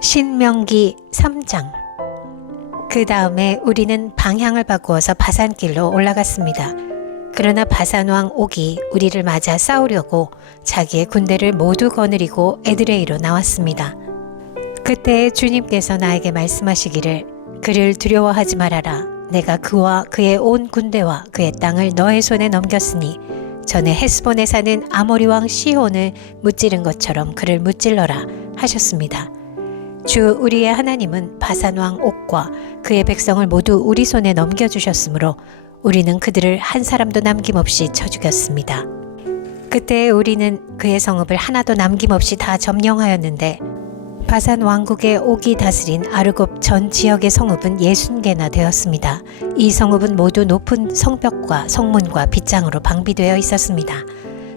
신명기 3장. 그 다음에 우리는 방향을 바꾸어서 바산길로 올라갔습니다. 그러나 바산왕 옥이 우리를 맞아 싸우려고 자기의 군대를 모두 거느리고 에드레이로 나왔습니다. 그때 주님께서 나에게 말씀하시기를 그를 두려워하지 말아라. 내가 그와 그의 온 군대와 그의 땅을 너의 손에 넘겼으니 전에 헤스본에 사는 아모리 왕 시혼을 무찌른 것처럼 그를 무찔러라 하셨습니다. 주 우리의 하나님은 바산왕 옥과 그의 백성을 모두 우리 손에 넘겨주셨으므로 우리는 그들을 한 사람도 남김없이 쳐 죽였습니다. 그때 우리는 그의 성읍을 하나도 남김없이 다 점령하였는데 바산 왕국의 옥이 다스린 아르곱 전 지역의 성읍은 60개나 되었습니다. 이 성읍은 모두 높은 성벽과 성문과 빗장으로 방비되어 있었습니다.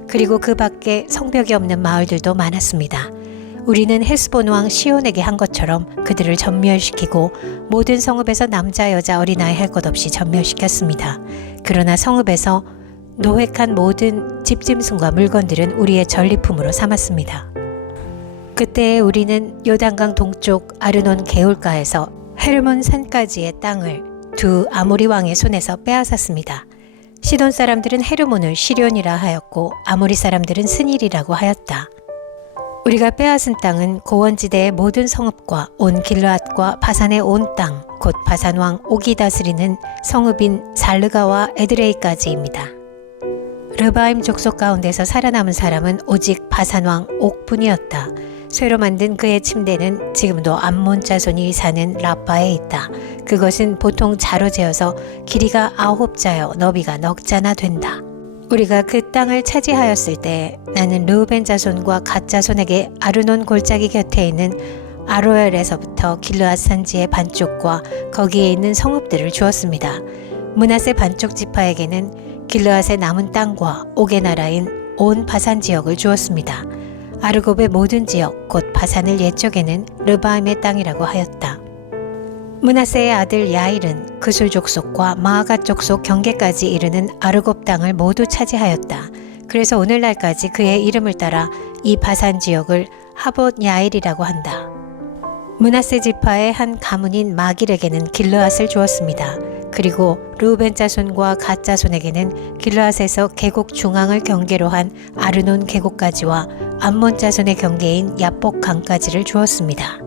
그리고 그 밖에 성벽이 없는 마을들도 많았습니다. 우리는 헤스본 왕 시온에게 한 것처럼 그들을 전멸시키고 모든 성읍에서 남자 여자 어린아이 할 것 없이 전멸시켰습니다. 그러나 성읍에서 노획한 모든 집짐승과 물건들은 우리의 전리품으로 삼았습니다. 그때 우리는 요단강 동쪽 아르논 개울가에서 헤르몬 산까지의 땅을 두 아모리 왕의 손에서 빼앗았습니다. 시돈 사람들은 헤르몬을 시련이라 하였고 아모리 사람들은 스닐이라고 하였다. 우리가 빼앗은 땅은 고원지대의 모든 성읍과 온 길르앗과 바산의 온 땅, 곧 바산 왕 옥이 다스리는 성읍인 살르가와 에드레이까지입니다. 르바임 족속 가운데서 살아남은 사람은 오직 바산 왕 옥뿐이었다. 쇠로 만든 그의 침대는 지금도 암몬 자손이 사는 라빠에 있다. 그것은 보통 자로 재어서 길이가 9자여 너비가 넉 자나 된다. 우리가 그 땅을 차지하였을 때 나는 르우벤 자손과 갓 자손에게 아르논 골짜기 곁에 있는 아로엘에서부터 길르앗 산지의 반쪽과 거기에 있는 성읍들을 주었습니다. 므낫세 반쪽 지파에게는 길르앗의 남은 땅과 옥의 나라인 온 바산 지역을 주었습니다. 아르곱의 모든 지역 곧 바산을 옛적에는 르바임의 땅이라고 하였다. 므낫세의 아들 야일은 그술 족속과 마아갓 족속 경계까지 이르는 아르곱 땅을 모두 차지하였다. 그래서 오늘날까지 그의 이름을 따라 이 바산 지역을 하봇 야일이라고 한다. 므낫세 지파의 한 가문인 마길에게는 길르앗을 주었습니다. 그리고 르우벤 자손과 갓 자손에게는 길르앗에서 계곡 중앙을 경계로 한 아르논 계곡까지와 암몬 자손의 경계인 야복 강까지를 주었습니다.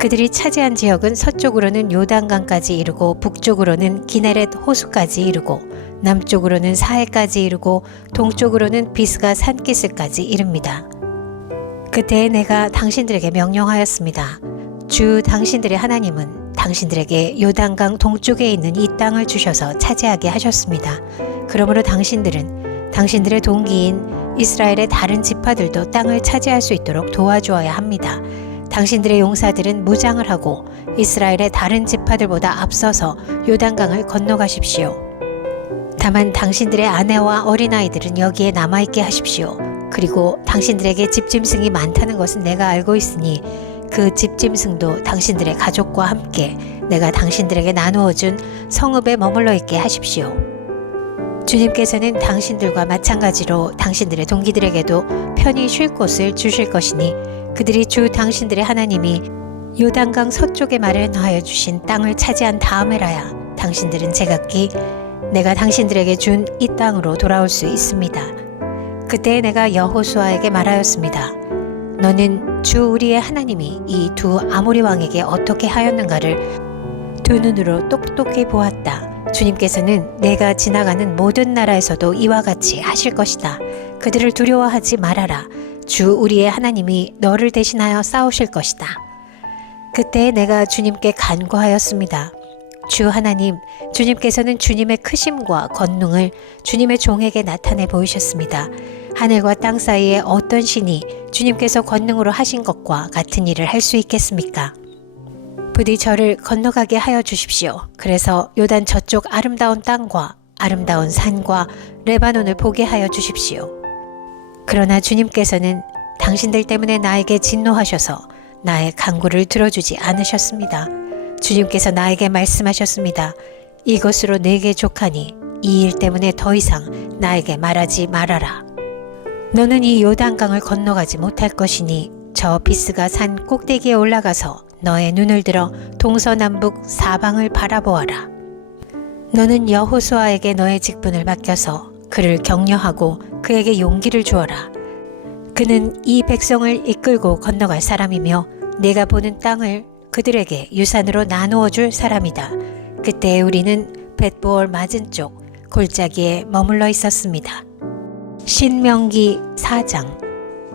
그들이 차지한 지역은 서쪽으로는 요단강까지 이르고 북쪽으로는 기네렛 호수까지 이르고 남쪽으로는 사해까지 이르고 동쪽으로는 비스가 산기슭까지 이릅니다. 그때 내가 당신들에게 명령하였습니다. 주 당신들의 하나님은 당신들에게 요단강 동쪽에 있는 이 땅을 주셔서 차지하게 하셨습니다. 그러므로 당신들은 당신들의 동기인 이스라엘의 다른 지파들도 땅을 차지할 수 있도록 도와주어야 합니다. 당신들의 용사들은 무장을 하고 이스라엘의 다른 지파들보다 앞서서 요단강을 건너가십시오. 다만 당신들의 아내와 어린아이들은 여기에 남아있게 하십시오. 그리고 당신들에게 집짐승이 많다는 것은 내가 알고 있으니 그 집짐승도 당신들의 가족과 함께 내가 당신들에게 나누어준 성읍에 머물러 있게 하십시오. 주님께서는 당신들과 마찬가지로 당신들의 동기들에게도 편히 쉴 곳을 주실 것이니 그들이 주 당신들의 하나님이 요단강 서쪽에 마련하여 주신 땅을 차지한 다음에라야 당신들은 제각기 내가 당신들에게 준 이 땅으로 돌아올 수 있습니다. 그때 내가 여호수아에게 말하였습니다. 너는 주 우리의 하나님이 이 두 아모리 왕에게 어떻게 하였는가를 두 눈으로 똑똑히 보았다. 주님께서는 내가 지나가는 모든 나라에서도 이와 같이 하실 것이다. 그들을 두려워하지 말아라. 주 우리의 하나님이 너를 대신하여 싸우실 것이다. 그때 내가 주님께 간구하였습니다. 주 하나님, 주님께서는 주님의 크심과 권능을 주님의 종에게 나타내 보이셨습니다. 하늘과 땅 사이에 어떤 신이 주님께서 권능으로 하신 것과 같은 일을 할 수 있겠습니까? 부디 저를 건너가게 하여 주십시오. 그래서 요단 저쪽 아름다운 땅과 아름다운 산과 레바논을 보게 하여 주십시오. 그러나 주님께서는 당신들 때문에 나에게 진노하셔서 나의 간구를 들어주지 않으셨습니다. 주님께서 나에게 말씀하셨습니다. 이것으로 내게 족하니 이 일 때문에 더 이상 나에게 말하지 말아라. 너는 이 요단강을 건너가지 못할 것이니 저 비스가 산 꼭대기에 올라가서 너의 눈을 들어 동서남북 사방을 바라보아라. 너는 여호수아에게 너의 직분을 맡겨서 그를 격려하고 그에게 용기를 주어라. 그는 이 백성을 이끌고 건너갈 사람이며 내가 보는 땅을 그들에게 유산으로 나누어 줄 사람이다. 그때 우리는 벳보올 맞은쪽 골짜기에 머물러 있었습니다. 신명기 4장.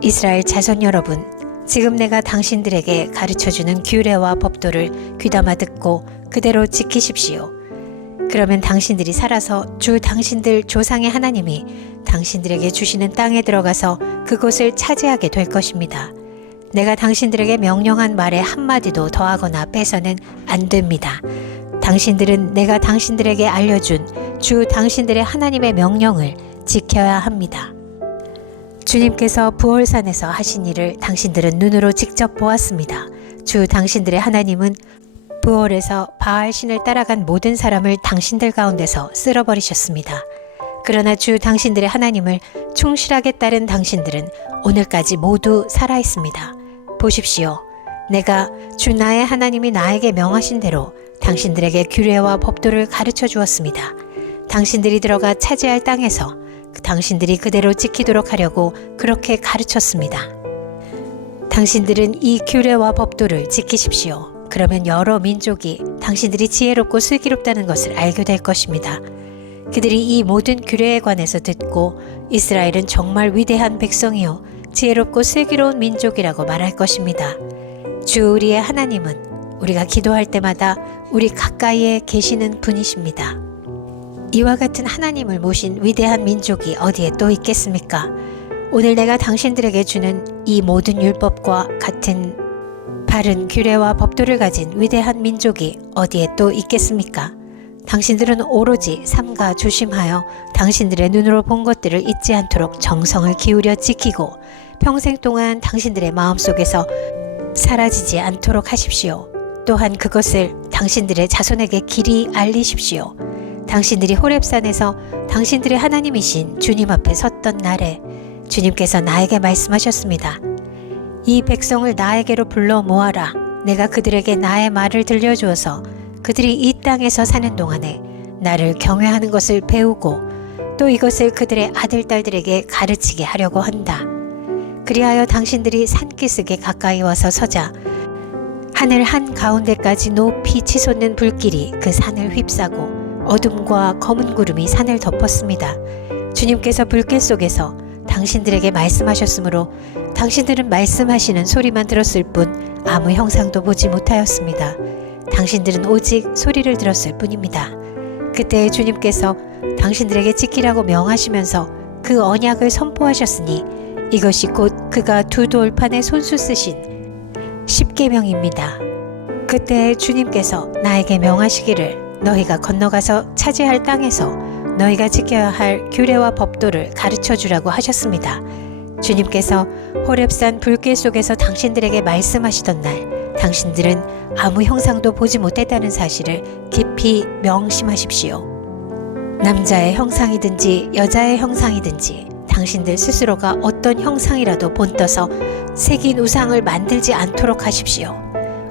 이스라엘 자손 여러분, 지금 내가 당신들에게 가르쳐주는 규례와 법도를 귀담아 듣고 그대로 지키십시오. 그러면 당신들이 살아서 주 당신들 조상의 하나님이 당신들에게 주시는 땅에 들어가서 그곳을 차지하게 될 것입니다. 내가 당신들에게 명령한 말에 한마디도 더하거나 빼서는 안 됩니다. 당신들은 내가 당신들에게 알려준 주 당신들의 하나님의 명령을 지켜야 합니다. 주님께서 부올산에서 하신 일을 당신들은 눈으로 직접 보았습니다. 주 당신들의 하나님은 부올에서 바알신을 따라간 모든 사람을 당신들 가운데서 쓸어버리셨습니다. 그러나 주 당신들의 하나님을 충실하게 따른 당신들은 오늘까지 모두 살아있습니다. 보십시오. 내가 주 나의 하나님이 나에게 명하신 대로 당신들에게 규례와 법도를 가르쳐 주었습니다. 당신들이 들어가 차지할 땅에서 당신들이 그대로 지키도록 하려고 그렇게 가르쳤습니다. 당신들은 이 규례와 법도를 지키십시오. 그러면 여러 민족이 당신들이 지혜롭고 슬기롭다는 것을 알게 될 것입니다. 그들이 이 모든 규례에 관해서 듣고 이스라엘은 정말 위대한 백성이요 지혜롭고 슬기로운 민족이라고 말할 것입니다. 주 우리의 하나님은 우리가 기도할 때마다 우리 가까이에 계시는 분이십니다. 이와 같은 하나님을 모신 위대한 민족이 어디에 또 있겠습니까? 오늘 내가 당신들에게 주는 이 모든 율법과 같은 바른 규례와 법도를 가진 위대한 민족이 어디에 또 있겠습니까? 당신들은 오로지 삼가 조심하여 당신들의 눈으로 본 것들을 잊지 않도록 정성을 기울여 지키고 평생 동안 당신들의 마음속에서 사라지지 않도록 하십시오. 또한 그것을 당신들의 자손에게 길이 알리십시오. 당신들이 호렙산에서 당신들의 하나님이신 주님 앞에 섰던 날에 주님께서 나에게 말씀하셨습니다. 이 백성을 나에게로 불러 모아라. 내가 그들에게 나의 말을 들려주어서 그들이 이 땅에서 사는 동안에 나를 경외하는 것을 배우고 또 이것을 그들의 아들, 딸들에게 가르치게 하려고 한다. 그리하여 당신들이 산기슭에 가까이 와서 서자 하늘 한가운데까지 높이 치솟는 불길이 그 산을 휩싸고 어둠과 검은 구름이 산을 덮었습니다. 주님께서 불길 속에서 당신들에게 말씀하셨으므로 당신들은 말씀하시는 소리만 들었을 뿐 아무 형상도 보지 못하였습니다. 당신들은 오직 소리를 들었을 뿐입니다. 그때 주님께서 당신들에게 지키라고 명하시면서 그 언약을 선포하셨으니 이것이 곧 그가 두 돌판에 손수 쓰신 십계명입니다. 그때 주님께서 나에게 명하시기를 너희가 건너가서 차지할 땅에서 너희가 지켜야 할 규례와 법도를 가르쳐 주라고 하셨습니다. 주님께서 호렙산 불길 속에서 당신들에게 말씀하시던 날 당신들은 아무 형상도 보지 못했다는 사실을 깊이 명심하십시오. 남자의 형상이든지 여자의 형상이든지 당신들 스스로가 어떤 형상이라도 본떠서 새긴 우상을 만들지 않도록 하십시오.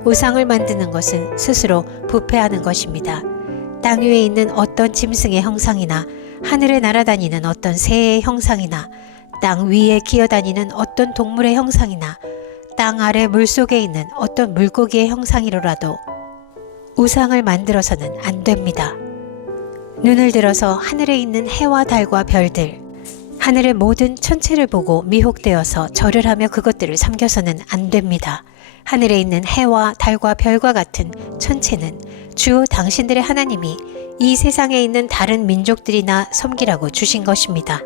우상을 만드는 것은 스스로 부패하는 것입니다. 땅 위에 있는 어떤 짐승의 형상이나 하늘에 날아다니는 어떤 새의 형상이나 땅 위에 기어다니는 어떤 동물의 형상이나 땅 아래 물속에 있는 어떤 물고기의 형상이로라도 우상을 만들어서는 안 됩니다. 눈을 들어서 하늘에 있는 해와 달과 별들, 하늘의 모든 천체를 보고 미혹되어서 절을 하며 그것들을 섬겨서는 안 됩니다. 하늘에 있는 해와 달과 별과 같은 천체는 주 당신들의 하나님이 이 세상에 있는 다른 민족들이나 섬기라고 주신 것입니다.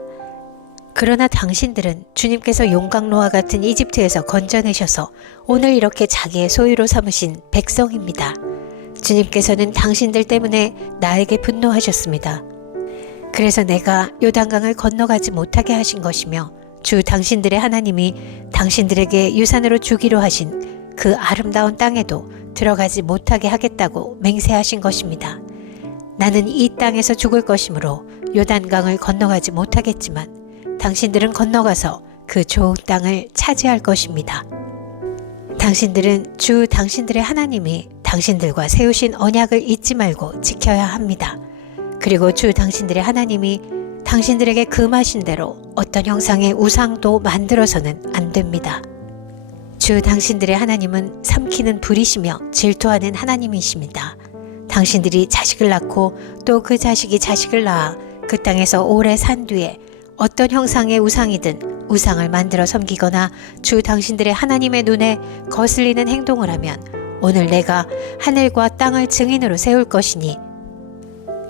그러나 당신들은 주님께서 용광로와 같은 이집트에서 건져내셔서 오늘 이렇게 자기의 소유로 삼으신 백성입니다. 주님께서는 당신들 때문에 나에게 분노하셨습니다. 그래서 내가 요단강을 건너가지 못하게 하신 것이며 주 당신들의 하나님이 당신들에게 유산으로 주기로 하신 그 아름다운 땅에도 들어가지 못하게 하겠다고 맹세하신 것입니다. 나는 이 땅에서 죽을 것이므로 요단강을 건너가지 못하겠지만 당신들은 건너가서 그 좋은 땅을 차지할 것입니다. 당신들은 주 당신들의 하나님이 당신들과 세우신 언약을 잊지 말고 지켜야 합니다. 그리고 주 당신들의 하나님이 당신들에게 금하신 대로 어떤 형상의 우상도 만들어서는 안 됩니다. 주 당신들의 하나님은 삼키는 불이시며 질투하는 하나님이십니다. 당신들이 자식을 낳고 또 그 자식이 자식을 낳아 그 땅에서 오래 산 뒤에 어떤 형상의 우상이든 우상을 만들어 섬기거나 주 당신들의 하나님의 눈에 거슬리는 행동을 하면 오늘 내가 하늘과 땅을 증인으로 세울 것이니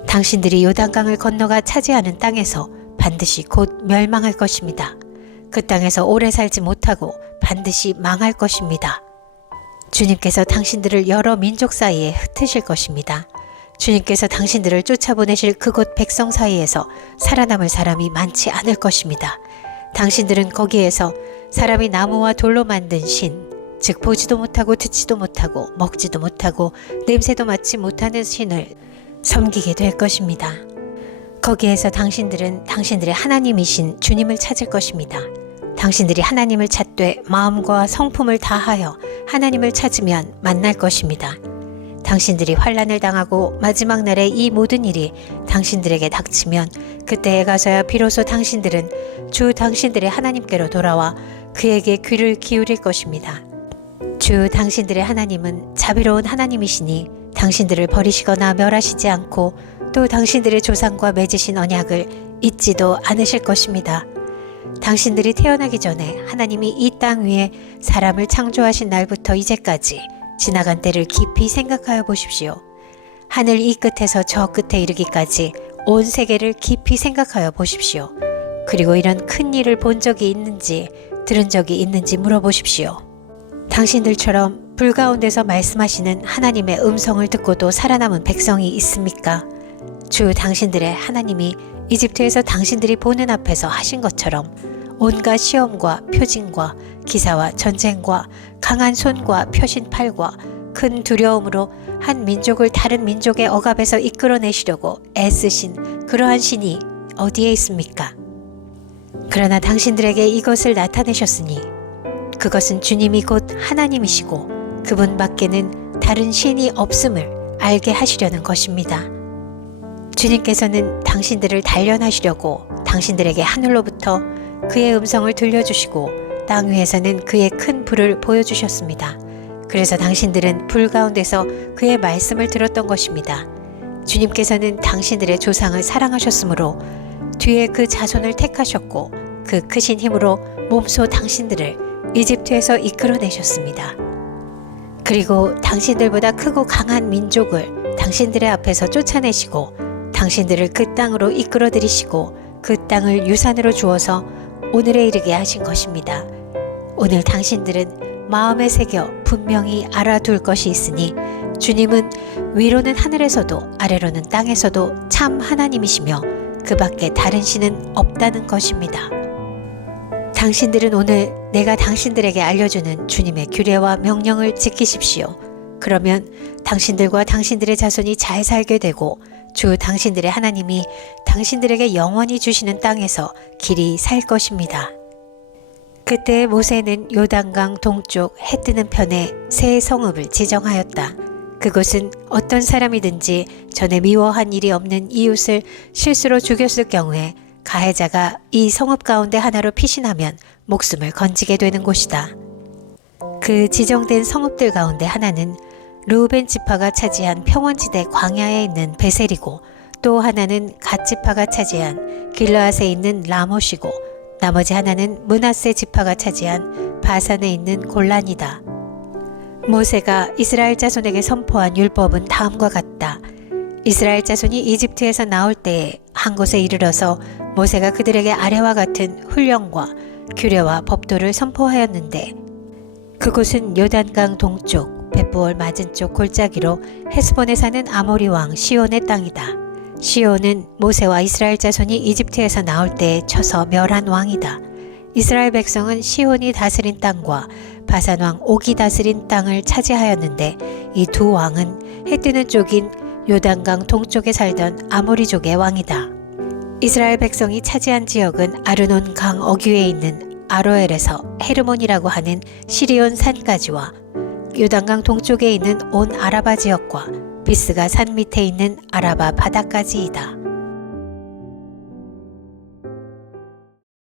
당신들이 요단강을 건너가 차지하는 땅에서 반드시 곧 멸망할 것입니다. 그 땅에서 오래 살지 못하고 반드시 망할 것입니다. 주님께서 당신들을 여러 민족 사이에 흩으실 것입니다. 주님께서 당신들을 쫓아보내실 그곳 백성 사이에서 살아남을 사람이 많지 않을 것입니다. 당신들은 거기에서 사람이 나무와 돌로 만든 신, 즉 보지도 못하고 듣지도 못하고 먹지도 못하고 냄새도 맡지 못하는 신을 섬기게 될 것입니다. 거기에서 당신들은 당신들의 하나님이신 주님을 찾을 것입니다. 당신들이 하나님을 찾되 마음과 성품을 다하여 하나님을 찾으면 만날 것입니다. 당신들이 환난을 당하고 마지막 날에 이 모든 일이 당신들에게 닥치면 그때에 가서야 비로소 당신들은 주 당신들의 하나님께로 돌아와 그에게 귀를 기울일 것입니다. 주 당신들의 하나님은 자비로운 하나님이시니 당신들을 버리시거나 멸하시지 않고 또 당신들의 조상과 맺으신 언약을 잊지도 않으실 것입니다. 당신들이 태어나기 전에 하나님이 이 땅 위에 사람을 창조하신 날부터 이제까지 지나간 때를 깊이 생각하여 보십시오. 하늘 이 끝에서 저 끝에 이르기까지 온 세계를 깊이 생각하여 보십시오. 그리고 이런 큰 일을 본 적이 있는지 들은 적이 있는지 물어보십시오. 당신들처럼 불 가운데서 말씀하시는 하나님의 음성을 듣고도 살아남은 백성이 있습니까? 주 당신들의 하나님이 이집트에서 당신들이 보는 앞에서 하신 것처럼 온갖 시험과 표징과 기사와 전쟁과 강한 손과 펴신 팔과 큰 두려움으로 한 민족을 다른 민족의 억압에서 이끌어내시려고 애쓰신 그러한 신이 어디에 있습니까? 그러나 당신들에게 이것을 나타내셨으니 그것은 주님이 곧 하나님이시고 그분 밖에는 다른 신이 없음을 알게 하시려는 것입니다. 주님께서는 당신들을 단련하시려고 당신들에게 하늘로부터 그의 음성을 들려주시고 땅 위에서는 그의 큰 불을 보여주셨습니다. 그래서 당신들은 불 가운데서 그의 말씀을 들었던 것입니다. 주님께서는 당신들의 조상을 사랑하셨으므로 뒤에 그 자손을 택하셨고 그 크신 힘으로 몸소 당신들을 이집트에서 이끌어내셨습니다. 그리고 당신들보다 크고 강한 민족을 당신들의 앞에서 쫓아내시고 당신들을 그 땅으로 이끌어들이시고 그 땅을 유산으로 주어서 오늘에 이르게 하신 것입니다. 오늘 당신들은 마음에 새겨 분명히 알아둘 것이 있으니 주님은 위로는 하늘에서도 아래로는 땅에서도 참 하나님이시며 그 밖에 다른 신은 없다는 것입니다. 당신들은 오늘 내가 당신들에게 알려주는 주님의 규례와 명령을 지키십시오. 그러면 당신들과 당신들의 자손이 잘 살게 되고 주 당신들의 하나님이 당신들에게 영원히 주시는 땅에서 길이 살 것입니다. 그때 모세는 요단강 동쪽 해 뜨는 편에 새 성읍을 지정하였다. 그곳은 어떤 사람이든지 전에 미워한 일이 없는 이웃을 실수로 죽였을 경우에 가해자가 이 성읍 가운데 하나로 피신하면 목숨을 건지게 되는 곳이다. 그 지정된 성읍들 가운데 하나는 르우벤 지파가 차지한 평원지대 광야에 있는 베셀이고 또 하나는 갓 지파가 차지한 길르앗에 있는 라못이고 나머지 하나는 므낫세 지파가 차지한 바산에 있는 골란이다. 모세가 이스라엘 자손에게 선포한 율법은 다음과 같다. 이스라엘 자손이 이집트에서 나올 때에 한 곳에 이르러서 모세가 그들에게 아래와 같은 훈령과 규례와 법도를 선포하였는데 그곳은 요단강 동쪽 벳부올 맞은쪽 골짜기로 헤스본에 사는 아모리 왕 시온의 땅이다. 시온은 모세와 이스라엘 자손이 이집트에서 나올 때에 쳐서 멸한 왕이다. 이스라엘 백성은 시온이 다스린 땅과 바산 왕 옥이 다스린 땅을 차지하였는데 이 두 왕은 해 뜨는 쪽인 요단강 동쪽에 살던 아모리족의 왕이다. 이스라엘 백성이 차지한 지역은 아르논 강 어귀에 있는 아로엘에서 헤르몬이라고 하는 시리온 산까지와 요단강 동쪽에 있는 온 아라바 지역과 비스가 산 밑에 있는 아라바 바다까지이다.